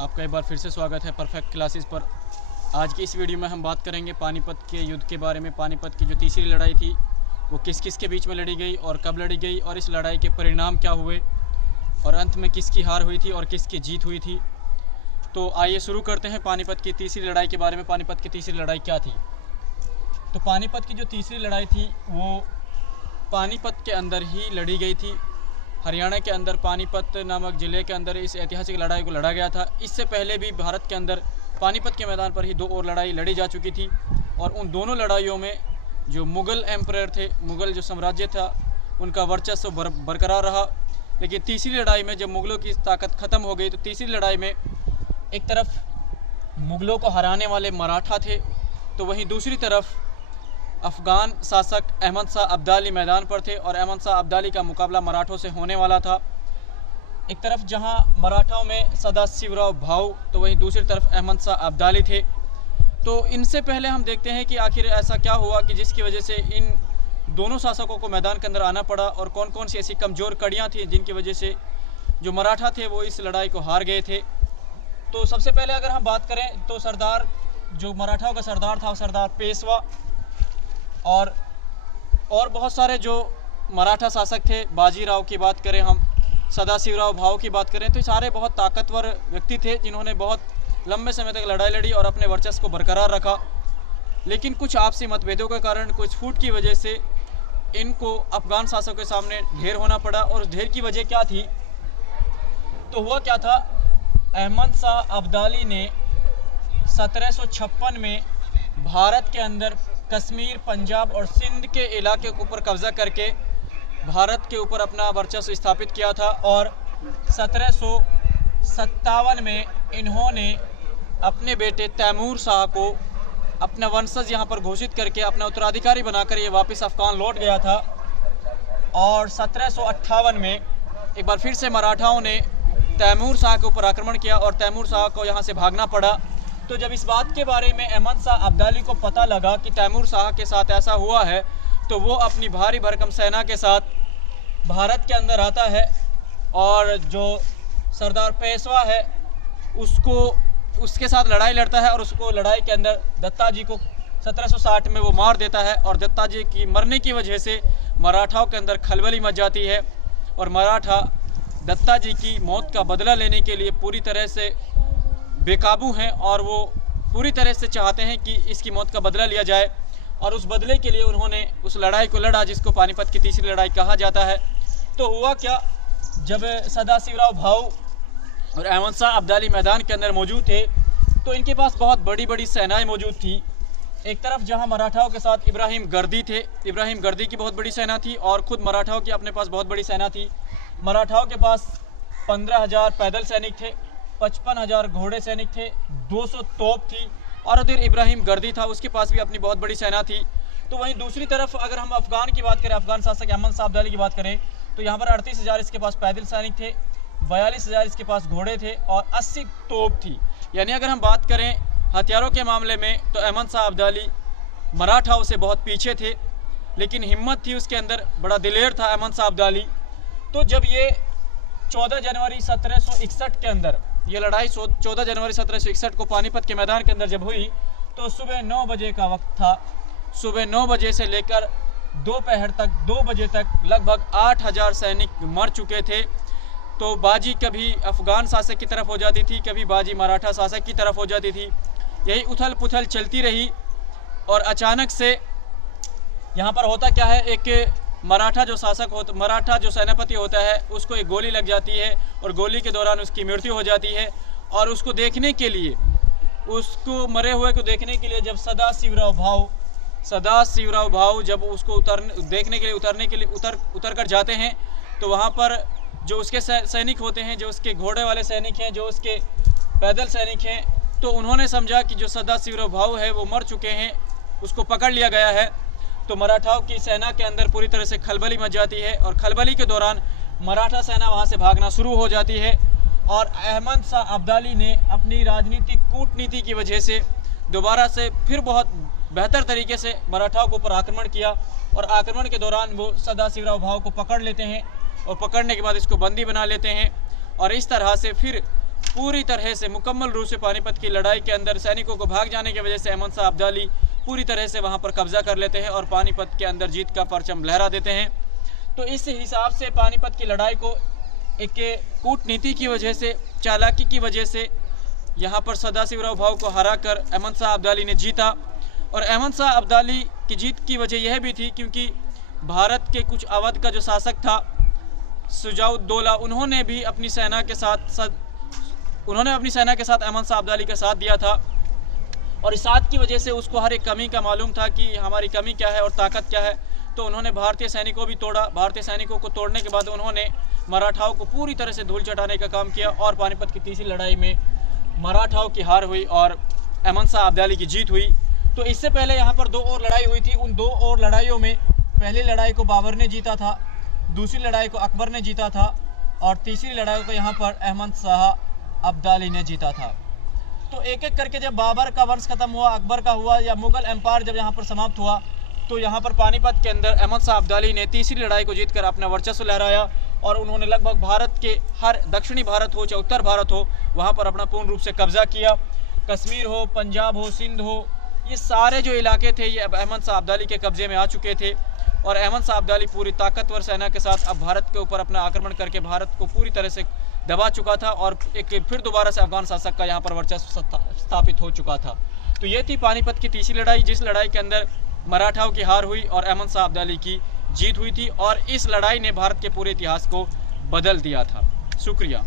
आपका एक बार फिर से स्वागत है परफेक्ट क्लासेस पर। आज की इस वीडियो में हम बात करेंगे पानीपत के युद्ध के बारे में। पानीपत की जो तीसरी लड़ाई थी वो किस किस के बीच में लड़ी गई और कब लड़ी गई और इस लड़ाई के परिणाम क्या हुए और अंत में किसकी हार हुई थी और किसकी जीत हुई थी। तो आइए शुरू करते हैं पानीपत की तीसरी लड़ाई के बारे में। पानीपत की तीसरी लड़ाई क्या थी? तो पानीपत की जो तीसरी लड़ाई थी वो पानीपत के अंदर ही लड़ी गई थी। हरियाणा के अंदर पानीपत नामक ज़िले के अंदर इस ऐतिहासिक लड़ाई को लड़ा गया था। इससे पहले भी भारत के अंदर पानीपत के मैदान पर ही दो और लड़ाई लड़ी जा चुकी थी और उन दोनों लड़ाइयों में जो मुग़ल एम्परर थे, मुग़ल जो साम्राज्य था, उनका वर्चस्व बरकरार रहा। लेकिन तीसरी लड़ाई में जब मुग़लों की ताकत ख़त्म हो गई तो तीसरी लड़ाई में एक तरफ मुग़लों को हराने वाले मराठा थे तो वहीं दूसरी तरफ अफ़गान शासक अहमद शाह अब्दाली मैदान पर थे और अहमद शाह अब्दाली का मुकाबला मराठों से होने वाला था। एक तरफ जहां मराठाओं में सदाशिवराव भाऊ तो वहीं दूसरी तरफ अहमद शाह अब्दाली थे। तो इनसे पहले हम देखते हैं कि आखिर ऐसा क्या हुआ कि जिसकी वजह से इन दोनों शासकों को मैदान के अंदर आना पड़ा और कौन कौन सी ऐसी कमज़ोर कड़ियाँ थी जिनकी वजह से जो मराठा थे वो इस लड़ाई को हार गए थे। तो सबसे पहले अगर हम बात करें तो सरदार जो मराठाओं का सरदार था वो सरदार पेशवा और बहुत सारे जो मराठा शासक थे, बाजीराव की बात करें, हम सदाशिवराव भाऊ की बात करें, तो सारे बहुत ताकतवर व्यक्ति थे जिन्होंने बहुत लंबे समय तक लड़ाई लड़ी और अपने वर्चस्व को बरकरार रखा। लेकिन कुछ आपसी मतभेदों के कारण, कुछ फूट की वजह से इनको अफ़गान शासकों के सामने ढेर होना पड़ा। और ढेर की वजह क्या थी? तो हुआ क्या था, अहमद शाह अब्दाली ने 1756 में भारत के अंदर कश्मीर, पंजाब और सिंध के इलाके के ऊपर कब्ज़ा करके भारत के ऊपर अपना वर्चस्व स्थापित किया था। और 1757 में इन्होंने अपने बेटे तैमूर शाह को अपना वंशज यहाँ पर घोषित करके अपना उत्तराधिकारी बनाकर ये वापस अफ़गान लौट गया था। और 1758 में एक बार फिर से मराठाओं ने तैमूर शाह के ऊपर आक्रमण किया और तैमूर शाह को यहाँ से भागना पड़ा। तो जब इस बात के बारे में अहमद शाह अब्दाली को पता लगा कि तैमूर शाह के साथ ऐसा हुआ है तो वो अपनी भारी भरकम सेना के साथ भारत के अंदर आता है और जो सरदार पेशवा है उसके साथ लड़ाई लड़ता है और उसको लड़ाई के अंदर दत्ता जी को 1760 में वो मार देता है। और दत्ता जी की मरने की वजह से मराठाओं के अंदर खलबली मच जाती है और मराठा दत्ता जी की मौत का बदला लेने के लिए पूरी तरह से बेकाबू हैं और वो पूरी तरह से चाहते हैं कि इसकी मौत का बदला लिया जाए। और उस बदले के लिए उन्होंने उस लड़ाई को लड़ा जिसको पानीपत की तीसरी लड़ाई कहा जाता है। तो हुआ क्या, जब सदाशिवराव भाऊ और अहमद शाह अब्दाली मैदान के अंदर मौजूद थे तो इनके पास बहुत बड़ी बड़ी सेनाएं मौजूद थी। एक तरफ जहां मराठाओं के साथ इब्राहिम गर्दी थे, इब्राहिम गर्दी की बहुत बड़ी सेना थी और ख़ुद मराठाओं की अपने पास बहुत बड़ी सेना थी। मराठाओं के पास 15,000 पैदल सैनिक थे, 55,000 घोड़े सैनिक थे, 200 तोप थी और उधर इब्राहिम गर्दी था, उसके पास भी अपनी बहुत बड़ी सेना थी। तो वहीं दूसरी तरफ अगर हम अफ़गान की बात करें, अफ़गान शासक अहमद शाह अब्दाली की बात करें तो यहाँ पर 38,000 इसके पास पैदल सैनिक थे, 42,000 इसके पास घोड़े थे और 80 तोप थी। यानी अगर हम बात करें हथियारों के मामले में तो अहमद शाह अब्दाली मराठाओं से बहुत पीछे थे, लेकिन हिम्मत थी उसके अंदर, बड़ा दिलेर था अहमद शाह अब्दाली। तो जब ये 14 जनवरी 1761 के अंदर ये लड़ाई 14 जनवरी 1761 को पानीपत के मैदान के अंदर जब हुई तो सुबह 9 बजे का वक्त था। सुबह 9 बजे से लेकर दोपहर तक 2 बजे तक लगभग 8,000 सैनिक मर चुके थे। तो बाजी कभी अफ़गान शासक की तरफ हो जाती थी, कभी बाजी मराठा शासक की तरफ हो जाती थी। यही उथल पुथल चलती रही और अचानक से यहाँ पर होता क्या है, एक मराठा जो सेनापति होता है उसको एक गोली लग जाती है और गोली के दौरान उसकी मृत्यु हो जाती है। और उसको देखने के लिए, उसको मरे हुए को देखने के लिए जब सदाशिवराव भाऊ जब उसको देखने के लिए उतर कर जाते हैं तो वहाँ पर जो उसके सैनिक होते हैं, जो उसके घोड़े वाले सैनिक हैं, जो उसके पैदल सैनिक हैं, तो उन्होंने समझा कि जो सदाशिवराव भाऊ है वो मर चुके हैं, उसको पकड़ लिया गया है। तो मराठाओं की सेना के अंदर पूरी तरह से खलबली मच जाती है और खलबली के दौरान मराठा सेना वहां से भागना शुरू हो जाती है। और अहमद शाह अब्दाली ने अपनी राजनीतिक कूटनीति की वजह से दोबारा से फिर बहुत बेहतर तरीके से मराठाओं के ऊपर आक्रमण किया और आक्रमण के दौरान वो सदाशिवराव भाऊ को पकड़ लेते हैं और पकड़ने के बाद इसको बंदी बना लेते हैं। और इस तरह से फिर पूरी तरह से मुकम्मल रूप से पानीपत की लड़ाई के अंदर सैनिकों को भाग जाने की वजह से अहमद शाह अब्दाली पूरी तरह से वहां पर कब्जा कर लेते हैं और पानीपत के अंदर जीत का परचम लहरा देते हैं। तो इस हिसाब से पानीपत की लड़ाई को एक कूटनीति की वजह से, चालाकी की वजह से यहाँ पर सदाशिवराव भाऊ को हराकर अहमद शाह अब्दाली ने जीता। और अहमद शाह अब्दाली की जीत की वजह यह भी थी क्योंकि भारत के कुछ अवध का जो शासक था शुजाउद्दौला, उन्होंने अपनी सेना के साथ अहमद शाह अब्दाली का साथ दिया था। और इस साथ की वजह से उसको हर एक कमी का मालूम था कि हमारी कमी क्या है और ताकत क्या है। तो उन्होंने भारतीय सैनिकों भी तोड़ा। भारतीय सैनिकों को तोड़ने के बाद उन्होंने मराठाओं को पूरी तरह से धूल चटाने का काम किया और पानीपत की तीसरी लड़ाई में मराठाओं की हार हुई और अहमद शाह अब्दाली की जीत हुई। तो इससे पहले यहाँ पर 2 और लड़ाई हुई थी। उन 2 और लड़ाइयों में पहली लड़ाई को बाबर ने जीता था, दूसरी लड़ाई को अकबर ने जीता था और तीसरी लड़ाई को यहाँ पर अहमद शाह अब्दाली ने जीता था। तो एक एक करके जब बाबर का वंश खत्म हुआ, अकबर का हुआ या मुगल एम्पायर जब यहाँ पर समाप्त हुआ, तो यहाँ पर पानीपत के अंदर अहमद शाह अब्दाली ने तीसरी लड़ाई को जीतकर अपना वर्चस्व लहराया और उन्होंने लगभग भारत के हर दक्षिणी भारत हो चाहे उत्तर भारत हो वहाँ पर अपना पूर्ण रूप से कब्जा किया। कश्मीर हो, पंजाब हो, सिंध हो, ये सारे जो इलाके थे ये अब अहमद शाह अब्दाली के कब्जे में आ चुके थे। और अहमद शाह अब्दाली पूरी ताकतवर सेना के साथ अब भारत के ऊपर अपना आक्रमण करके भारत को पूरी तरह से दबा चुका था और एक फिर दोबारा से अफगान शासक का यहाँ पर वर्चस्व स्थापित हो चुका था। तो ये थी पानीपत की तीसरी लड़ाई, जिस लड़ाई के अंदर मराठाओं की हार हुई और अहमद शाह अब्दाली की जीत हुई थी और इस लड़ाई ने भारत के पूरे इतिहास को बदल दिया था। शुक्रिया।